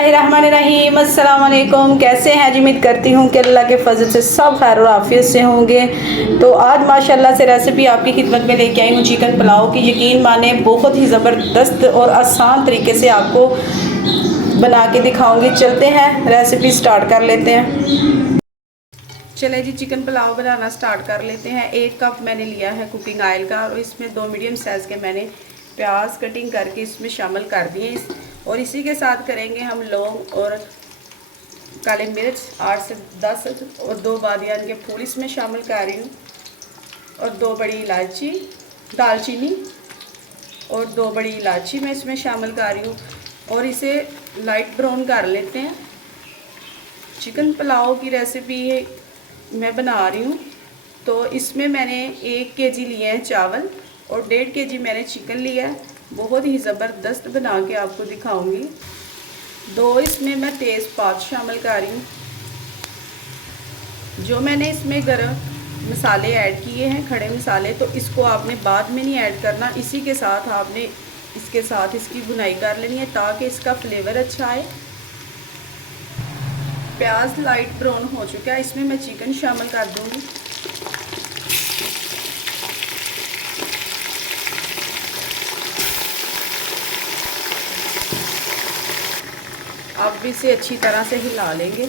बिस्मिल्लाहिर्रहमानिर्रहीम। अस्सलाम वालेकुम। कैसे हैं? उम्मीद करती हूँ कि अल्लाह के फजल से सब खैर और आफियत से होंगे। तो आज माशाल्लाह से रेसिपी आपकी खिदमत में लेके आई हूँ चिकन पुलाव की। यकीन माने बहुत ही ज़बरदस्त और आसान तरीके से आपको बना के दिखाऊँगी। चलते हैं रेसिपी स्टार्ट कर लेते हैं। चले जी, चिकन पुलाव बनाना स्टार्ट कर लेते हैं। 1 कप मैंने लिया है कुकिंग ऑयल का और इसमें 2 मीडियम साइज़ के मैंने प्याज कटिंग करके इसमें शामिल कर दिए। और इसी के साथ करेंगे हम लौंग और काली मिर्च 8 से 10 और 2 बादियान के फूल इसमें शामिल कर रही हूँ और 2 बड़ी इलायची दालचीनी और 2 बड़ी इलायची मैं इसमें शामिल कर रही हूँ और इसे लाइट ब्राउन कर लेते हैं। चिकन पुलाव की रेसिपी मैं बना रही हूँ तो इसमें मैंने 1 केजी लिए हैं चावल और 1.5 केजी मैंने चिकन लिया है। बहुत ही ज़बरदस्त बना के आपको दिखाऊंगी। 2 इसमें मैं तेज़पात शामिल कर रही हूँ। जो मैंने इसमें गरम मसाले ऐड किए हैं, खड़े मसाले, तो इसको आपने बाद में नहीं ऐड करना, इसी के साथ आपने इसके साथ इसकी भुनाई कर लेनी है ताकि इसका फ्लेवर अच्छा आए। प्याज लाइट ब्राउन हो चुका है, इसमें मैं चिकन शामिल कर दूंगी। अब इसे अच्छी तरह से हिला लेंगे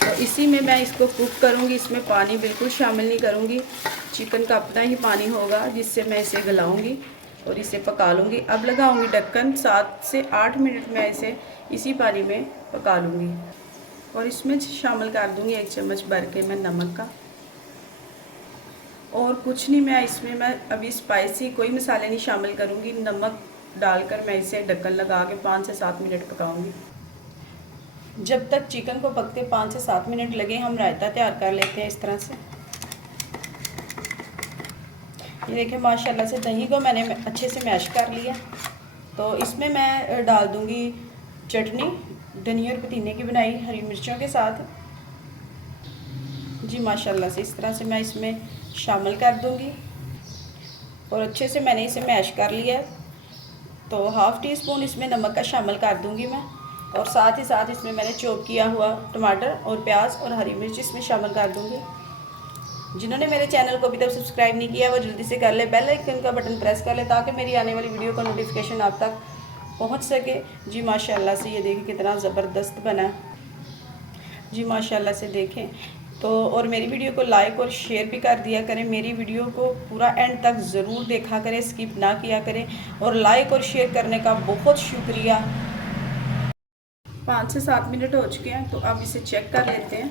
तो इसी में मैं इसको कुक करूंगी। इसमें पानी बिल्कुल शामिल नहीं करूंगी, चिकन का अपना ही पानी होगा जिससे मैं इसे गलाऊंगी और इसे पका लूँगी। अब लगाऊंगी ढक्कन। 7 से 8 मिनट मैं इसे इसी पानी में पका लूँगी और इसमें शामिल कर दूँगी 1 चम्मच भर के मैं नमक का। और कुछ नहीं, मैं इसमें अभी स्पाइसी कोई मसाले नहीं शामिल करूँगी। नमक डालकर मैं इसे ढक्कन लगा के 5 से 7 मिनट पकाऊंगी। जब तक चिकन को पकते 5 से 7 मिनट लगे, हम रायता तैयार कर लेते हैं इस तरह से। ये देखिए माशाल्लाह से दही को मैंने अच्छे से मैश कर लिया। तो इसमें मैं डाल दूंगी चटनी, धनिया और पुदीने की बनाई हरी मिर्चों के साथ जी। माशाल्लाह से इस तरह से मैं इसमें शामिल कर दूंगी और अच्छे से मैंने इसे मैश कर लिया। तो हाफ़ टी स्पून इसमें नमक का शामिल कर दूंगी मैं और साथ ही साथ इसमें मैंने चॉप किया हुआ टमाटर और प्याज और हरी मिर्च इसमें शामिल कर दूंगी। जिन्होंने मेरे चैनल को अभी तक सब्सक्राइब नहीं किया वो जल्दी से कर ले, बेल आइकन का बटन प्रेस कर ले ताकि मेरी आने वाली वीडियो का नोटिफिकेशन आप तक पहुंच सके जी। माशाल्लाह से ये देखिए कितना ज़बरदस्त बना है जी। माशाल्लाह से देखें तो, और मेरी वीडियो को लाइक और शेयर भी कर दिया करें। मेरी वीडियो को पूरा एंड तक ज़रूर देखा करें, स्किप ना किया करें। और लाइक और शेयर करने का बहुत शुक्रिया। 5 से 7 मिनट हो चुके हैं तो अब इसे चेक कर लेते हैं।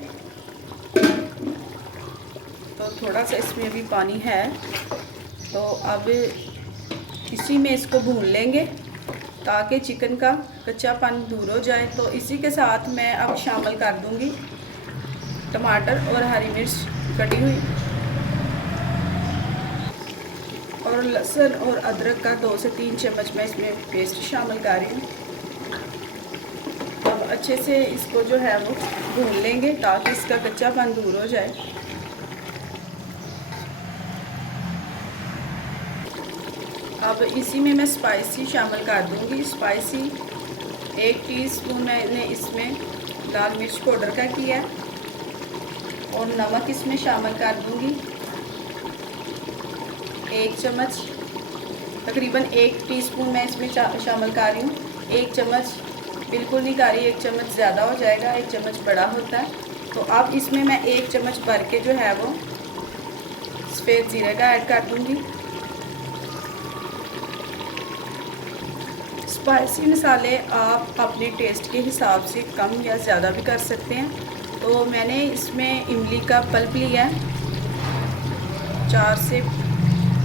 तो थोड़ा सा इसमें अभी पानी है तो अब इसी में इसको भून लेंगे ताकि चिकन का कच्चापन दूर हो जाए। तो इसी के साथ मैं अब शामिल कर दूंगी टमाटर और हरी मिर्च कटी हुई और लहसुन और अदरक का 2 से 3 चम्मच मैं इसमें पेस्ट शामिल कर रही हूँ। अब अच्छे से इसको जो है वो भून लेंगे ताकि इसका कच्चापन दूर हो जाए। अब इसी में मैं स्पाइसी शामिल कर दूंगी। स्पाइसी 1 टीस्पून मैंने इसमें लाल मिर्च पाउडर का किया और नमक इसमें शामिल कर दूंगी 1 चम्मच, तकरीबन 1 टीस्पून मैं इसमें शामिल कर रही हूँ। 1 चम्मच बिल्कुल नहीं कर रही, 1 चम्मच ज़्यादा हो जाएगा, 1 चम्मच बड़ा होता है। तो अब इसमें मैं 1 चम्मच भर के जो है वो सफ़ेद ज़ीरे का ऐड कर दूंगी। स्पाइसी मसाले आप अपने टेस्ट के हिसाब से कम या ज़्यादा भी कर सकते हैं। तो मैंने इसमें इमली का पल्प लिया है,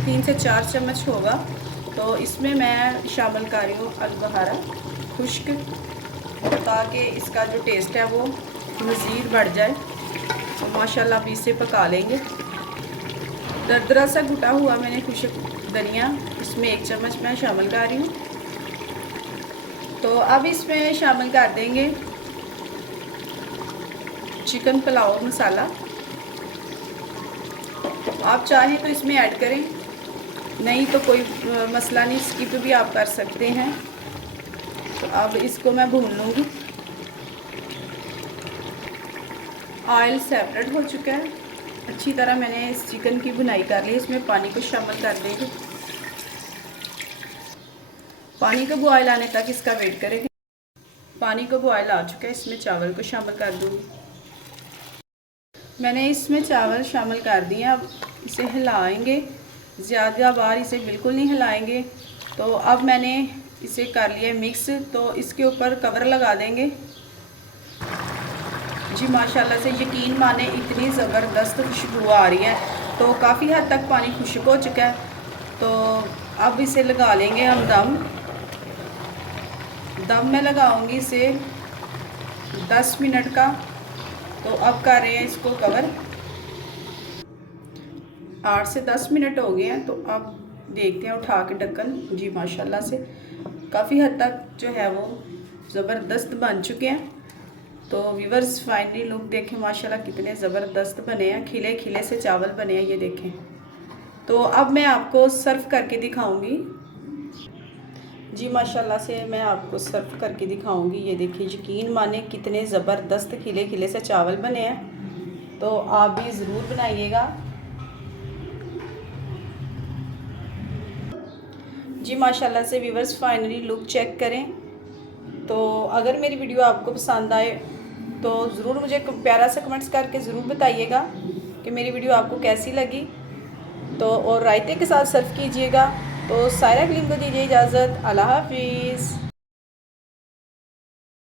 3 से 4 चम्मच होगा। तो इसमें मैं शामिल कर रही हूँ अलबहारा खुश्क ताकि इसका जो टेस्ट है वो मज़ीद बढ़ जाए। तो माशाल्लाह अब इसे पका लेंगे। दरदरा सा कुटा हुआ मैंने खुश्क धनिया इसमें 1 चम्मच मैं शामिल कर रही हूँ। तो अब इसमें शामिल कर देंगे चिकन पुलाव मसाला। आप चाहें तो इसमें ऐड करें, नहीं तो कोई मसला नहीं, स्किप भी आप कर सकते हैं। तो अब इसको मैं भून लूँगी। ऑयल सेपरेट हो चुका है, अच्छी तरह मैंने इस चिकन की भुनाई कर ली। इसमें पानी को शामिल कर देंगे, पानी को बॉयल आने तक इसका वेट करेंगे। पानी को बॉयल आ चुका है, इसमें चावल को शामिल कर दूँगी। मैंने इसमें चावल शामिल कर दिए। अब इसे हिलाएंगे, ज़्यादा बार इसे बिल्कुल नहीं हिलाएंगे। तो अब मैंने इसे कर लिया मिक्स, तो इसके ऊपर कवर लगा देंगे। जी माशाल्लाह से यकीन माने इतनी ज़बरदस्त खुशबू आ रही है। तो काफ़ी हद तक पानी खुश्क हो चुका है। तो अब इसे लगा लेंगे हम दम में लगाऊंगी इसे 10 मिनट का। तो अब कर रहे हैं इसको कवर। 8 से 10 मिनट हो गए हैं। तो अब देखते हैं उठा के ढक्कन। जी माशाल्लाह से काफ़ी हद तक जो है वो ज़बरदस्त बन चुके हैं। तो व्यूअर्स फाइनली लुक देखें, माशाल्लाह कितने ज़बरदस्त बने हैं, खिले खिले से चावल बने हैं, ये देखें। तो अब मैं आपको सर्व करके दिखाऊंगी। जी माशाल्लाह से मैं आपको सर्व करके दिखाऊंगी। ये देखिए, यकीन माने कितने ज़बरदस्त खिले खिले से चावल बने हैं। तो आप भी ज़रूर बनाइएगा। जी माशाल्लाह से व्यूअर्स फाइनली लुक चेक करें। तो अगर मेरी वीडियो आपको पसंद आए तो ज़रूर मुझे प्यारा सा कमेंट्स करके ज़रूर बताइएगा कि मेरी वीडियो आपको कैसी लगी। तो और रायते के साथ सर्व कीजिएगा। तो सायरा क्लीम को दीजिए इजाज़त। अल्लाह हाफिज़।